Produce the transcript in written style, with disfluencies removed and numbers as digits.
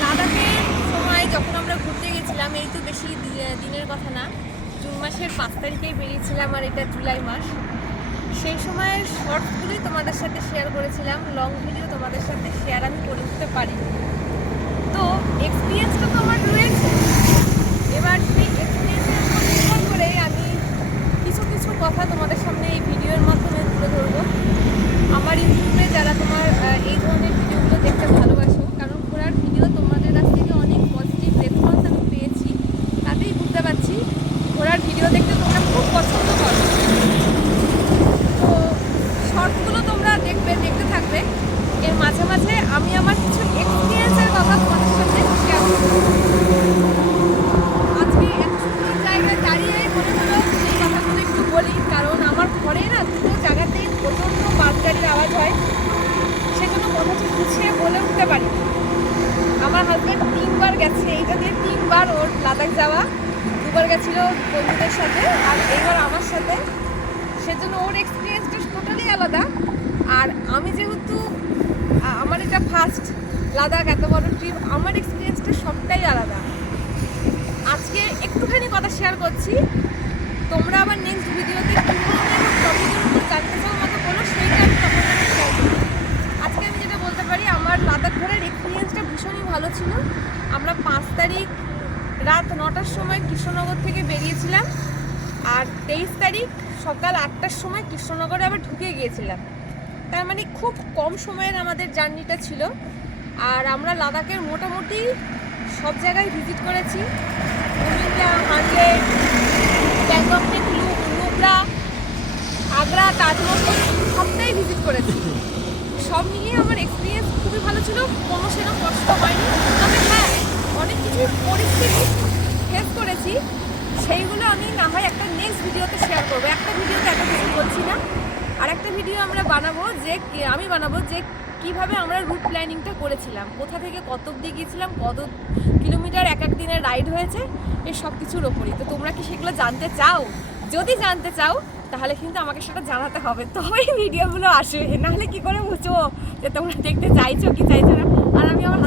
লাদাখের সময় যখন আমরা ঘুরতে গেছিলাম, এই তো বেশি দিনের কথা না, জুন মাসের 5 তারিখেই বেরিয়েছিলাম, আর এটা জুলাই মাস। সেই সময়ের শর্টসগুলোই তোমাদের সাথে শেয়ার করেছিলাম, লং ভিডিও তোমাদের সাথে শেয়ার আমি করে দিতে পারি। তো এক্সপিরিয়েন্সটা তো আমার রয়েছে, এবার সেই এক্সপিরিয়েন্সের উপর নির্ভর করে আমি কিছু কিছু কথা তোমাদের সামনে এই ভিডিওর মাধ্যমে তুলে ধরবো। আমার ইউটিউবে যারা তোমার এই ধরনের ভিডিওগুলো দেখতে ভালোবাসো, কারণ ঘোরার ভিডিও তোমাদের কাছ থেকে অনেক পজিটিভ রেসপন্স আমি পেয়েছি, তাতেই বুঝতে পারছি ঘোরার ভিডিও দেখতে তোমরা খুব পছন্দ করো। তো শর্টগুলো তোমরা দেখতে থাকবে, এর মাঝে মাঝে আমি আমার কিছু এক্সপিরিয়েন্সের কথা তোমাদের সাথে শেয়ার করবো। আজকে এত সুন্দর জায়গায় দাঁড়িয়ে মনে হলো এই কথাগুলো একটু বলি, কারণ আমার ঘরে না দুটো জায়গাতেই প্রচণ্ড বাস গাড়ির আওয়াজ হয়, সেজন্য কথাটি গুছিয়ে বলে উঠতে পারি। আমার হাজব্যান্ড 3বার গেছে, এইটা দিয়ে 3বার ওর লাদাখ যাওয়া, 2বার গেছিলো বন্ধুদের সাথে আর এইবার আমার সাথে, সেজন্য ওর এক্সপিরিয়েন্সটা টোটালি আলাদা। আর আমি যেহেতু আমার এটা ফার্স্ট লাদাখ, এত বড় ট্রিপ, আমার এক্সপিরিয়েন্সটা সবটাই আলাদা। আজকে একটুখানি কথা শেয়ার করছি, তোমরা আবার নেক্সট ভিডিওতে কী ধরনের টপিকের উপর জানতে চাও আমাকে বলো, সেইটা আমি তোমাদের শেয়ার করব। আজকে আমি যেটা বলতে পারি, আমার লাদাখ ঘোরার এক্সপিরিয়েন্সটা ভীষণই ভালো ছিল। আমরা 5 তারিখ রাত 9টার সময় কৃষ্ণনগর থেকে বেরিয়েছিলাম, আর 23 তারিখ সকাল 8টার সময় কৃষ্ণনগরে আবার ঢুকে গিয়েছিলাম। তার মানে খুব কম সময়ের আমাদের জার্নিটা ছিল। আর আমরা লাদাখের মোটামুটি সব জায়গায় ভিজিট করেছি, হানলে, গ্যাংটক, নুব্রা, আগ্রা, তাজমহল সবটাই ভিজিট করেছি। সব মিলিয়ে আমার এক্সপিরিয়েন্স খুবই ভালো ছিল, কোনো সেরকম কষ্ট হয়নি। তবে হ্যাঁ, অনেক কিছু পরিস্থিতি ফেস করেছি, সেইগুলো আমি না হয় একটা নেক্সট ভিডিওতে শেয়ার করবো। একটা ভিডিওতে এত কিছু বলছি না, আর একটা ভিডিও আমি বানাবো যে কিভাবে আমরা রুট প্ল্যানিংটা করেছিলাম, কোথা থেকে কত অবধি গিয়েছিলাম, কত কিলোমিটার এক এক দিনের রাইড হয়েছে, এই সব কিছুর ওপরই। তো তোমরা কি সেগুলো জানতে চাও? যদি জানতে চাও তাহলে কিন্তু আমাকে সেটা জানাতে হবে, তবেই ভিডিওগুলো আসবে, নাহলে কি করে বুঝবো যে তোমরা দেখতে চাইছো কি চাইছো না। আর আমি আমার